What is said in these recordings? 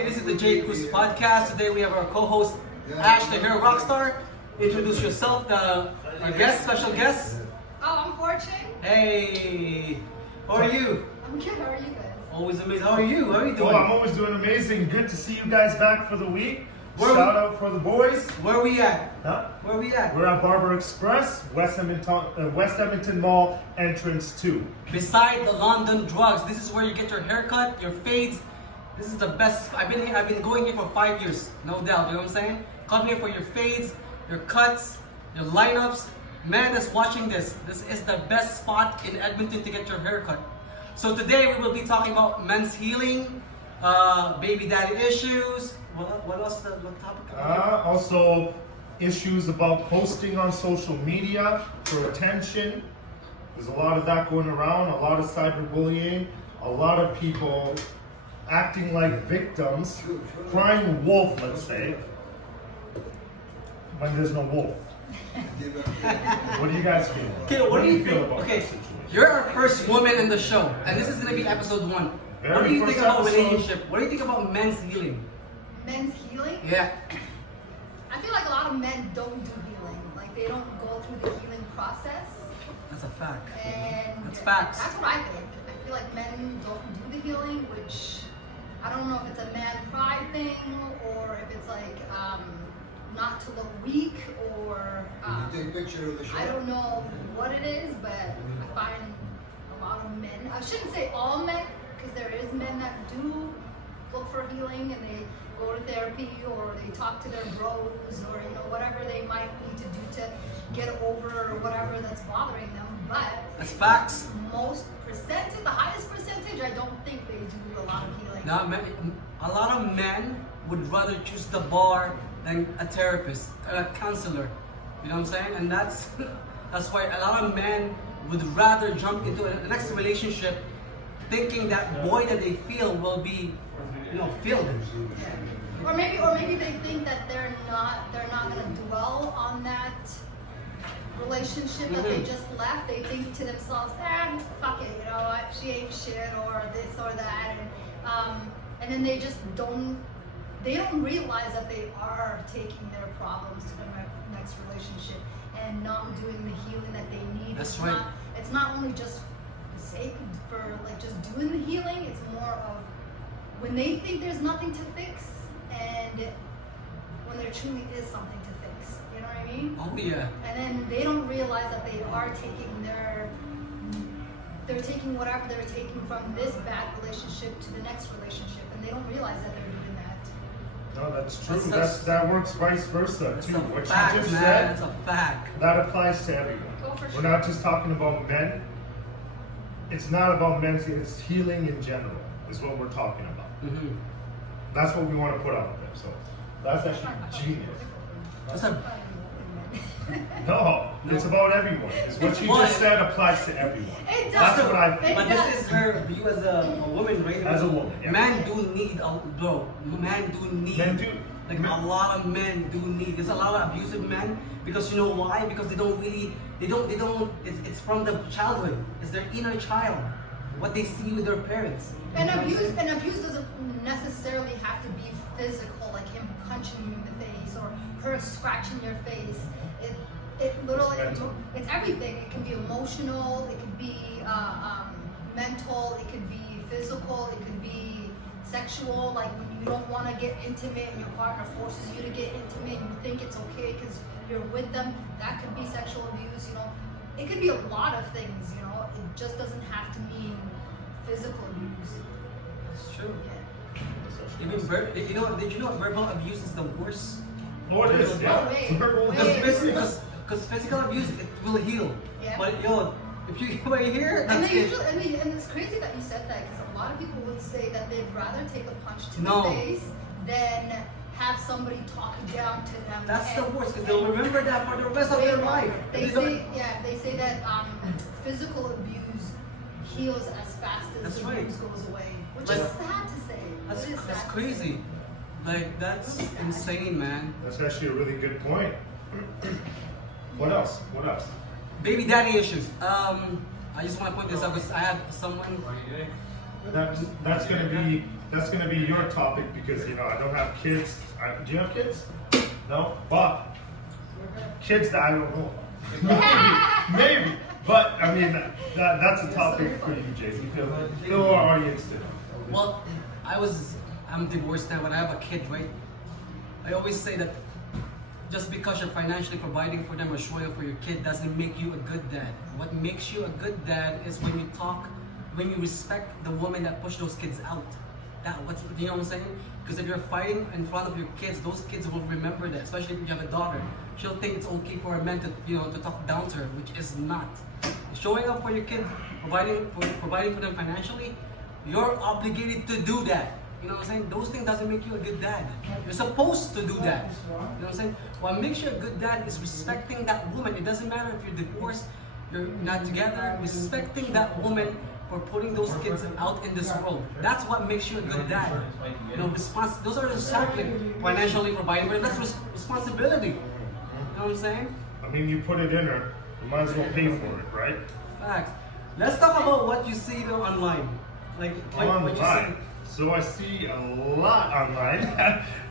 Hey, this is the J Cruz podcast. Today we have our co-host Ash, the Hero Rockstar. Introduce yourself, our guest, special guest. Oh, I'm Fortune. Hey, how are you? I'm good. How are you guys? Always amazing. How are you? How are you doing? Oh, I'm always doing amazing. Good to see you guys back for the week. Where Shout out for the boys. Where are we at? Huh? Where are we at? We're at Barber Express, West Edmonton Mall, entrance 2. Beside the London Drugs. This is where you get your haircut, your fades. This is the best. I've been going here for 5 years, no doubt. You know what I'm saying? Come here for your fades, your cuts, your lineups. Man that's watching this is the best spot in Edmonton to get your haircut. So today we will be talking about men's healing, baby daddy issues. What else? What topic? Also, issues about posting on social media for attention. There's a lot of that going around, a lot of cyberbullying, a lot of people acting like victims, crying wolf, let's say, when there's no wolf. What do you guys feel? Okay, what do you feel think? about Okay, that situation? you're our first woman in the show, and this is gonna be episode 1. What do you think first about episode. relationship? What do you think about men's healing? Men's healing? Yeah. I feel like a lot of men don't do healing. Like they don't go through the healing process. That's a fact. And That's facts. That's what I think. I feel like men don't do the healing, which I don't know if it's a man pride thing or if it's like not to look weak or Take a picture of the show. I don't know what it is, but I find a lot of men, I shouldn't say all men, because there is men that do look for healing and they go to therapy or they talk to their bros or whatever they might need to do to get over whatever that's bothering them. But That's facts. the highest percentage, I don't think they do a lot of healing. Now, a lot of men would rather choose the bar than a therapist, a counselor. You know what I'm saying? And that's why a lot of men would rather jump into the next relationship thinking that void that they feel will be, filled. Yeah. Or maybe they think that they're not gonna dwell on that relationship that they just left. They think to themselves, fuck it, she ain't shit or this or that, and then they just don't realize that they are taking their problems to the next relationship and not doing the healing that they need. That's right. It's not only just the sake for like just doing the healing. It's more of when they think there's nothing to fix and when there truly is something to fix. You know what I mean? Oh yeah. And then they don't realize that they are they're taking whatever they're taking from this bad relationship to the next relationship, and they don't realize that they're doing that. No, that's true. That's- that works vice versa It's too. a What fact, you just man. said, It's a fact. that applies to everyone. Oh, for We're sure. not just talking about men. It's not about men's, it's healing in general, is what we're talking about. Mm-hmm. That's what we want to put out there. So that's actually genius. That's a No, it's about everyone. It's what you just said applies to everyone. It does. That's what I It think. But this is her view as a woman, right? As a woman, yeah. Men do need men do need. Men do. Like a lot of men do need. There's a lot of abusive men because you know why? Because they don't. It's from the childhood. It's their inner child. What they see with their parents. And You know what I'm abuse saying? doesn't necessarily have to be physical, like him punching you in the face or her scratching your face. It literally, mental. it's everything. It can be emotional, it could be mental, it could be physical, it could be sexual. Like when you don't want to get intimate and your partner forces you to get intimate and you think it's okay because you're with them, that could be sexual abuse. It could be a lot of things. It just doesn't have to mean physical abuse. It's true. Yeah. Even did you know verbal abuse is the worst? Oh, it is. Yeah. Wait, Verbal wait. abuse. Because physical abuse it will heal. Yeah. But if you right here, And that's they it. usually, and it's crazy that you said that because a lot of people would say that they'd rather take a punch to No. the face than have somebody talk down to them. That's the and- worst because they'll remember that for the rest of Way their longer. life. They They don't- say that physical abuse heals as fast as That's the right. abuse goes away, which Like- is sad to say. That's It is sad to say. crazy. Like that's insane, man. That's actually a really good point. What else? What else? Baby daddy issues. I just want to point this out because I have someone. That's going to be that's gonna be your topic because you know I don't have kids. Do you have kids? No, but kids that I don't know. Maybe. But I mean that's a topic for you, Jason. Fill our audience in. Well, I'm divorced now, but I have a kid, right? I always say that just because you're financially providing for them or showing up for your kid doesn't make you a good dad. What makes you a good dad is when you respect the woman that pushed those kids out. You know what I'm saying? Because if you're fighting in front of your kids, those kids will remember that. Especially if you have a daughter, she'll think it's okay for a man to to talk down to her, which is not. Showing up for your kids, providing for them financially, you're obligated to do that. You know what I'm saying? Those things doesn't make you a good dad. You're supposed to do that. You know what I'm saying? What makes you a good dad is respecting that woman. It doesn't matter if you're divorced, you're not together. Respecting that woman for putting those kids out in this world. That's what makes you a good dad. You know, those are exactly financially providing, but that's responsibility. You know what I'm saying? I mean, you put it in her, you might as well pay for it, right? Facts. Let's talk about what you see online. Like what you see. So I see a lot online.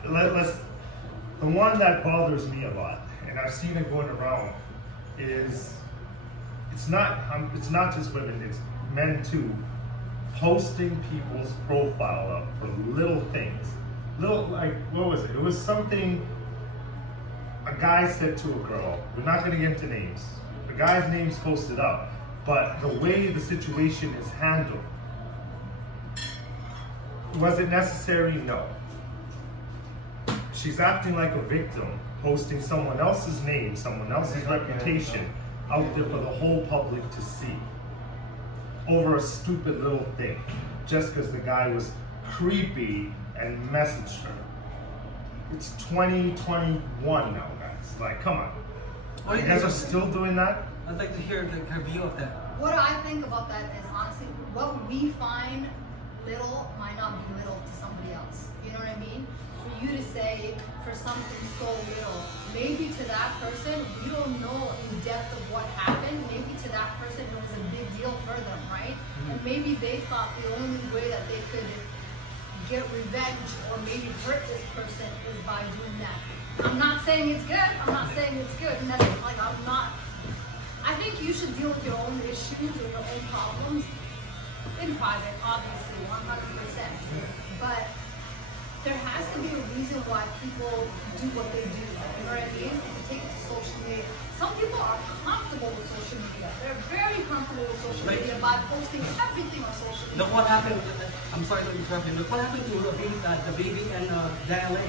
The one that bothers me a lot, and I've seen it going around, is it's not just women, it's men too, posting people's profile up for little things. Like, what was it? It was something a guy said to a girl. We're not going to get into names. The guy's name's posted up, but the way the situation is handled, was it necessary? No. She's acting like a victim, posting someone else's name, someone else's reputation out there for the whole public to see over a stupid little thing, just because the guy was creepy and messaged her. It's 2021 now, guys. Like, come on. You guys are still doing that? I'd like to hear her view of that. What I think about that is honestly, what we find little might not be little to somebody else. You know what I mean? For you to say for something so little, maybe to that person, you don't know in depth of what happened. Maybe to that person it was a big deal for them, right? And maybe they thought the only way that they could get revenge or maybe hurt this person is by doing that. I'm not saying it's good. I'm not saying it's good. And that's like I think you should deal with your own issues or your own problems in private, obviously, 100%. But there has to be a reason why people do what they do. You know what I mean? If you take it to social media, some people are comfortable with social media. They're very comfortable with social media by posting everything on social media. Look what happened. I'm sorry to interrupt you. Look what happened to the baby and Daniel A.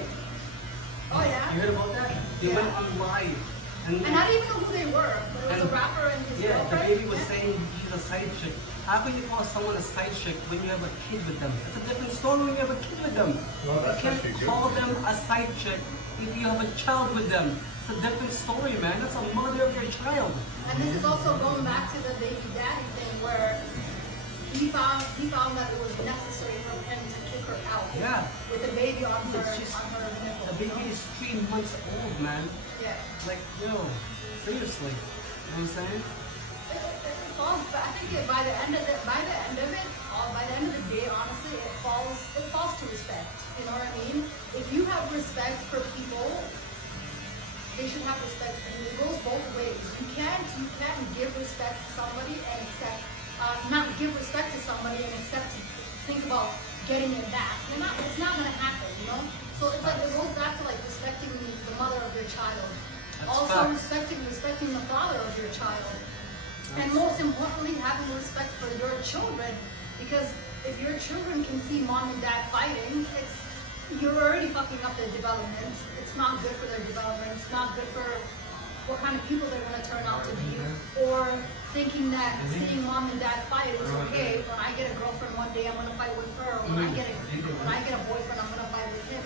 Oh yeah. You heard about that? They went on live. And I didn't even know who they were. But it was a rapper and his girlfriend. The baby was saying she's a side chick. How can you call someone a side chick when you have a kid with them? It's a different story when you have a kid with them. Well, you can't call them a side chick if you have a child with them. It's a different story, man. That's a mother of your child. And this is also going back to the baby daddy thing where he found that it was necessary for him to kick her out. Yeah. With the baby on her nipple. The baby is 3 months old, man. Yeah. Like, yo, seriously. You know what I'm saying? It falls back. I think by the end of the day, honestly, it falls to respect. You know what I mean? If you have respect for people, they should have respect, and it goes both ways. You can't give respect to somebody and expect not give respect to somebody and expect to think about getting it back. It's not gonna happen, you know. So it's like it goes back to like respecting the mother of your child, also respecting the father of your child. And most importantly, having respect for your children, because if your children can see mom and dad fighting, you're already fucking up their development. It's not good for their development. It's not good for what kind of people they're going to turn out to be. Or thinking that seeing mom and dad fight is okay. When I get a girlfriend one day, I'm going to fight with her. Or when I get a boyfriend, I'm going to fight with him.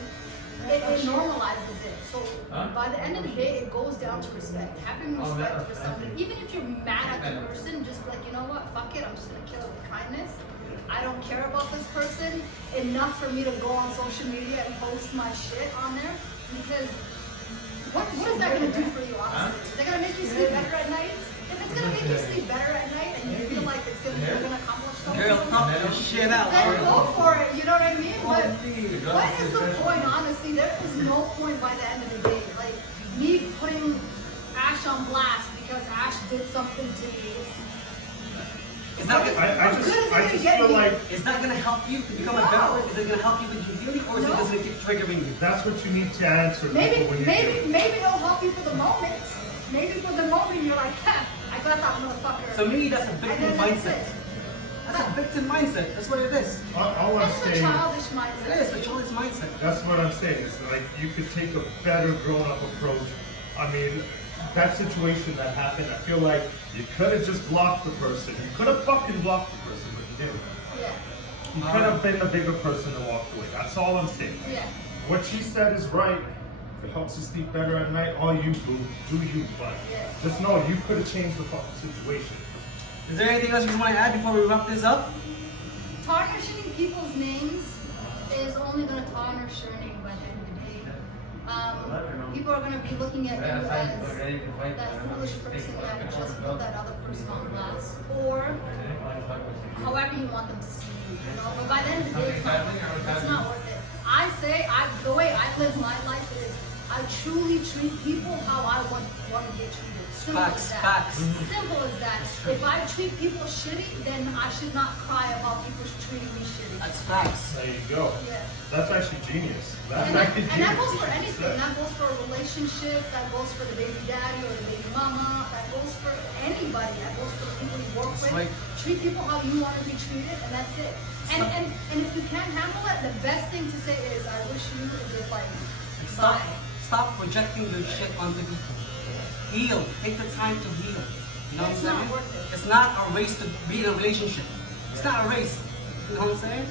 It normalizes it. So by the end of the day, it goes down to respect. Having respect for somebody, even if you're mad at the person, just like, you know what, fuck it, I'm just gonna kill it with kindness. I don't care about this person enough for me to go on social media and post my shit on there, because what is that gonna do for you, honestly? Is that gonna make you sleep better at night? If it's gonna make you sleep better at night and you feel like you're gonna accomplish Girl, talk your shit out. Then go for it, you know what I mean? But Holy. what is the point, honestly? There is no point by the end of the day. Like, me putting Ash on blast because Ash did something to me. Is that gonna, I just feel like is that gonna help you to become a better person? Is it gonna help you with your healing, or is it No. just gonna keep triggering you? that's what you need to answer. Maybe, people when you do. maybe it'll help you for the moment. Maybe for the moment you're like, I got that motherfucker. So maybe that's a And victim then that's mindset. it. That's a victim mindset. That's what it is. All I'm It's a saying, childish It mindset. is a child's mindset. that's what I'm saying. Is like you could take a better grown-up approach. I mean, that situation that happened, I feel like you could have just blocked the person. You could have fucking blocked the person, but you didn't. Yeah, You could have been the bigger person and walked away. That's all I'm saying. yeah. What she said is right. If it helps you sleep better at night, all you do you. But Yeah. just know you could have changed the fucking situation. Is there anything else you want to add before we wrap this up? Tarnishing people's names is only going to tarnish your name by the end of the day. People are going to be looking at you as that foolish person that just put that other person on blast, or however you want them to see you. You know, but by the end of the day, it's not worth it. I say, the way I live my life is, I truly treat people how I want to get treated. Simple Facts, as that. facts. Simple as that. If I treat people shitty, then I should not cry about people treating me shitty. That's facts. There you go. Yeah. That's actually genius. That's And that, actually and that genius. goes for anything. That goes for a relationship. That goes for the baby daddy or the baby mama. That goes for anybody. That goes for the people you work It's with. like- Treat people how you want to be treated, and that's it. And if you can't handle it, the best thing to say is, I wish you would just like, Stop, bye. stop projecting your shit onto people. Heal. Take the time to heal. You know It's what I'm not saying? worth it. It's not a race to be in a relationship. It's not a race. You know what I'm saying?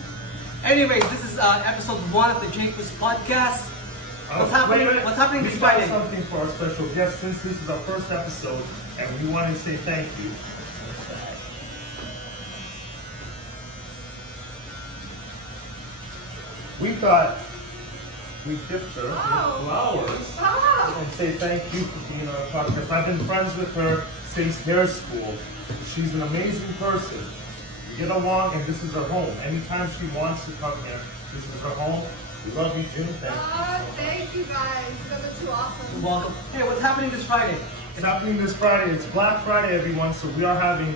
Anyways, this is episode 1 of the Jacobs podcast. What's happening? Wait, What's happening this we got Friday? something for our special guest since this is our first episode, and we want to say thank you. We thought we'd gift her Oh. with flowers Oh, and say thank you for being on our podcast. I've been friends with her since hair school. She's an amazing person. We get along, and this is her home. Anytime she wants to come here, this is her home. We love you, Jim. Thank you. thank you guys. You guys are too awesome. Welcome. Hey, what's happening this Friday? It's happening this Friday. It's Black Friday, everyone. So we are having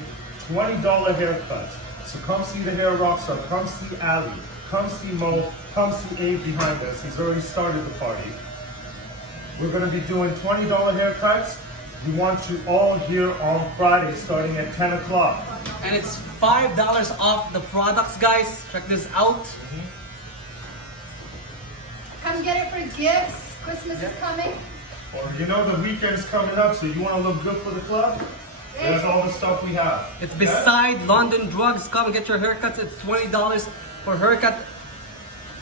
$20 haircuts. So come see the hair rock star. Come see Ali. Come see Mo. Come see Abe behind us. He's already started the party. We're going to be doing $20 haircuts. We want you all here on Friday, starting at 10 o'clock. And it's $5 off the products, guys. Check this out. Come get it for gifts. Christmas is coming. Or you know the weekend's coming up, so you want to look good for the club? There's all the stuff we have. It's Okay? beside London Drugs. Come get your haircuts. It's $20 for haircut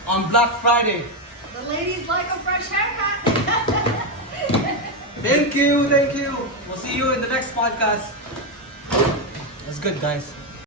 on Black Friday. The ladies like a fresh haircut. Thank you, thank you. We'll see you in the next podcast. That's good, guys.